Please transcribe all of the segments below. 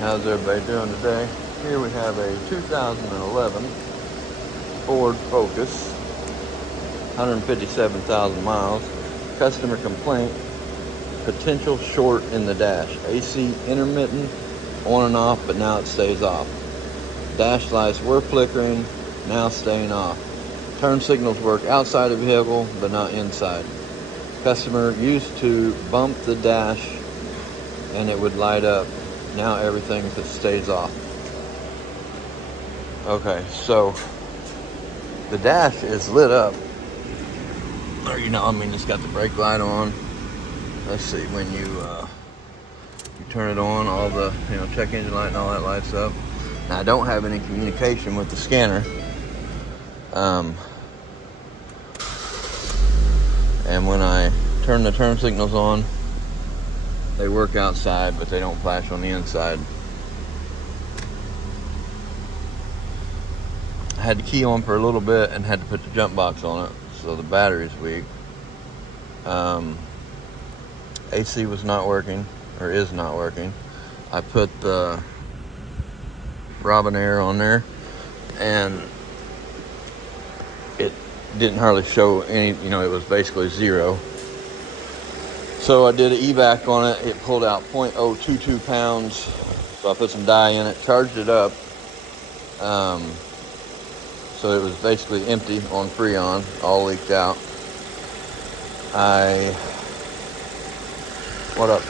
How's everybody doing today? Here we have a 2011 Ford Focus, 157,000 miles. Customer complaint, potential short in the dash. AC intermittent, on and off, but now it stays off. Dash lights were flickering, now staying off. Turn signals work outside the vehicle, but not inside. Customer used to bump the dash and it would light up. Now everything just stays off. Okay, so the dash is lit up. Or, it's got the brake light on. Let's see, when you turn it on, all the, check engine light and all that lights up. Now, I don't have any communication with the scanner. And when I turn the turn signals on, they work outside, but they don't flash on the inside. I had the key on for a little bit and had to put the jump box on it, so the battery's weak. AC was not working, or is not working. I put the Robinair on there, and it didn't hardly show any, it was basically zero. So I did an evac on it. It pulled out 0.022 pounds. So I put some dye in it, charged it up. So it was basically empty on Freon, all leaked out. What up?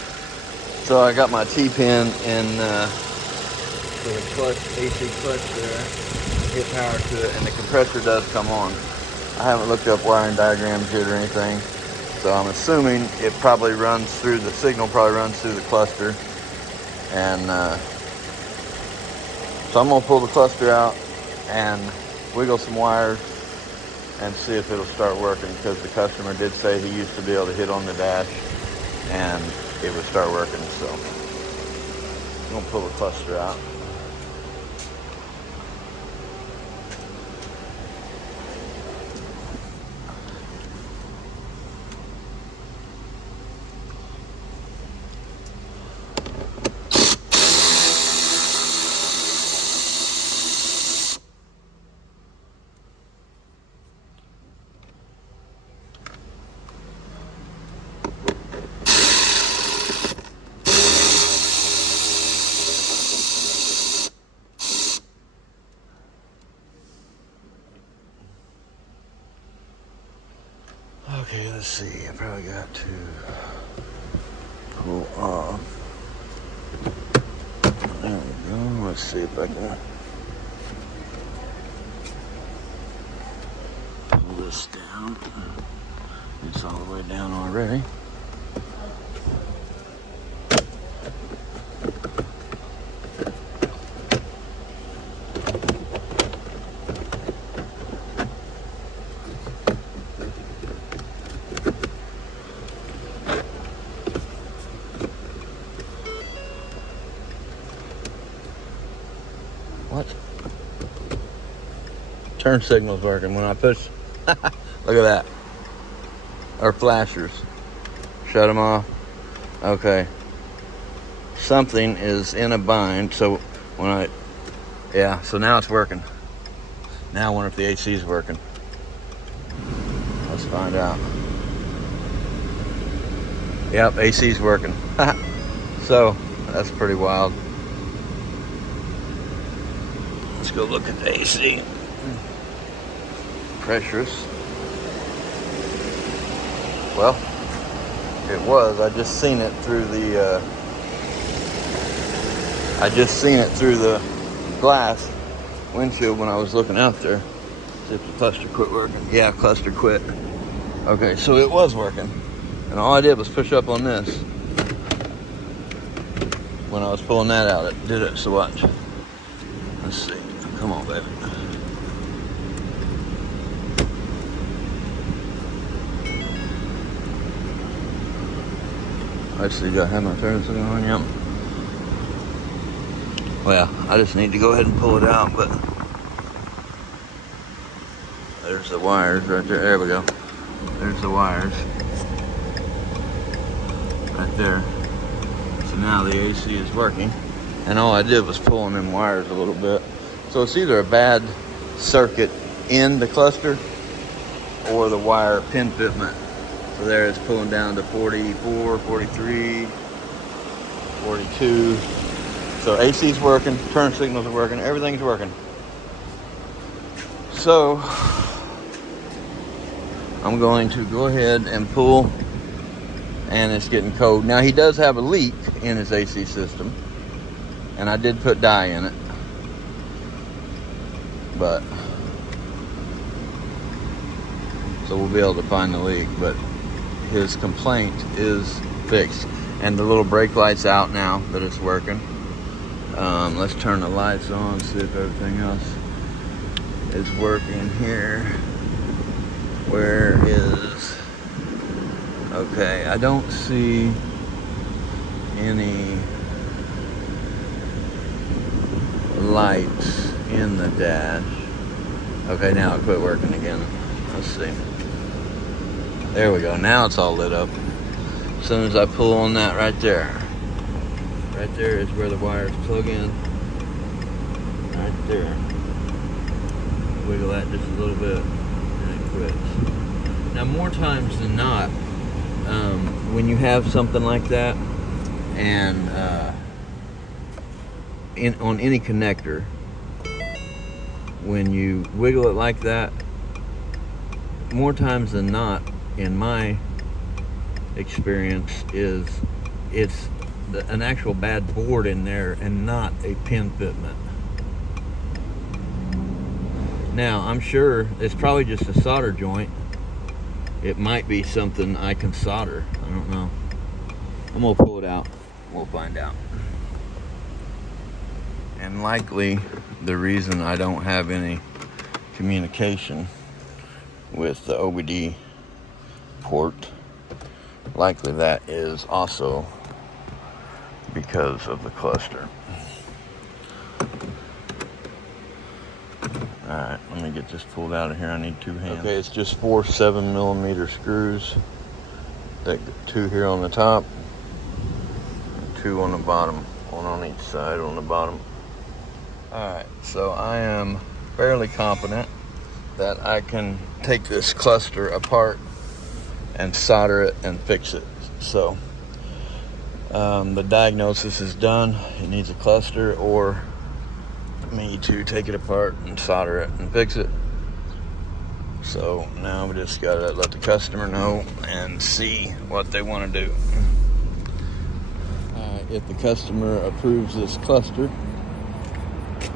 So I got my T-pin in for the clutch, AC clutch there. Hit power to it, and the compressor does come on. I haven't looked up wiring diagrams yet or anything. So I'm assuming it probably runs through, the signal probably runs through the cluster. And so I'm gonna pull the cluster out and wiggle some wires and see if it'll start working, because the customer did say he used to be able to hit on the dash and it would start working. So I'm gonna pull the cluster out. Okay, let's see. I probably got to pull off. There we go. Let's see if I can pull this down. It's all the way down already. What? Turn signal's working when I push. Look at that. Our flashers. Shut them off. Okay. Something is in a bind. So when so now it's working. Now I wonder if the AC is working. Let's find out. Yep, AC's working. So that's pretty wild. Let's go look at the AC. Pressurous. Well, it was. I just seen it through the glass windshield when I was looking out there. See if the cluster quit working. Yeah, cluster quit. Okay, so it was working. And all I did was push up on this. When I was pulling that out, it did it. So watch. Let's see. Come on, baby. Let's see, do I have my turn signal on? Yep. Well, I just need to go ahead and pull it out, but there's the wires right there. There we go. There's the wires. Right there. So now the AC is working. and all I did was pulling them wires a little bit. So it's either a bad circuit in the cluster or the wire pin fitment. So there it's pulling down to 44, 43, 42. So AC's working, turn signals are working, everything's working. So I'm going to go ahead and pull, and it's getting cold. Now he does have a leak in his AC system, and I did put dye in it, but so we'll be able to find the leak, but his complaint is fixed. And the little brake light's out now that it's working. Let's turn the lights on, see if everything else is working here. Where is, okay, I don't see any lights in the dash. Okay, now it quit working again. Let's see. There we go, now it's all lit up. As soon as I pull on that right there is where the wires plug in. Right there. Wiggle that just a little bit and it quits. Now more times than not, when you have something like that and on any connector, when you wiggle it like that, more times than not, in my experience, is it's an actual bad board in there and not a pin fitment. Now, I'm sure it's probably just a solder joint. It might be something I can solder. I don't know. I'm gonna pull it out. We'll find out. And likely the reason I don't have any communication with the OBD port, likely that is also because of the cluster. Alright, let me get this pulled out of here. I need 2 hands. Okay, it's just 4 7mm screws. That 2 here on the top, and 2 on the bottom, 1 on each side on the bottom. Alright, so I am fairly confident that I can take this cluster apart and solder it and fix it. So the diagnosis is done. It needs a cluster or me to take it apart and solder it and fix it. So now we just gotta let the customer know and see what they want to do. If the customer approves this cluster,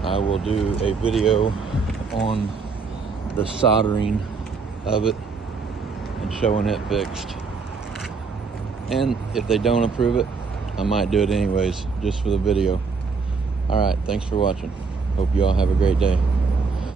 I will do a video on the soldering of it and showing it fixed. And if they don't approve it, I might do it anyways, just for the video. Alright, thanks for watching. Hope you all have a great day.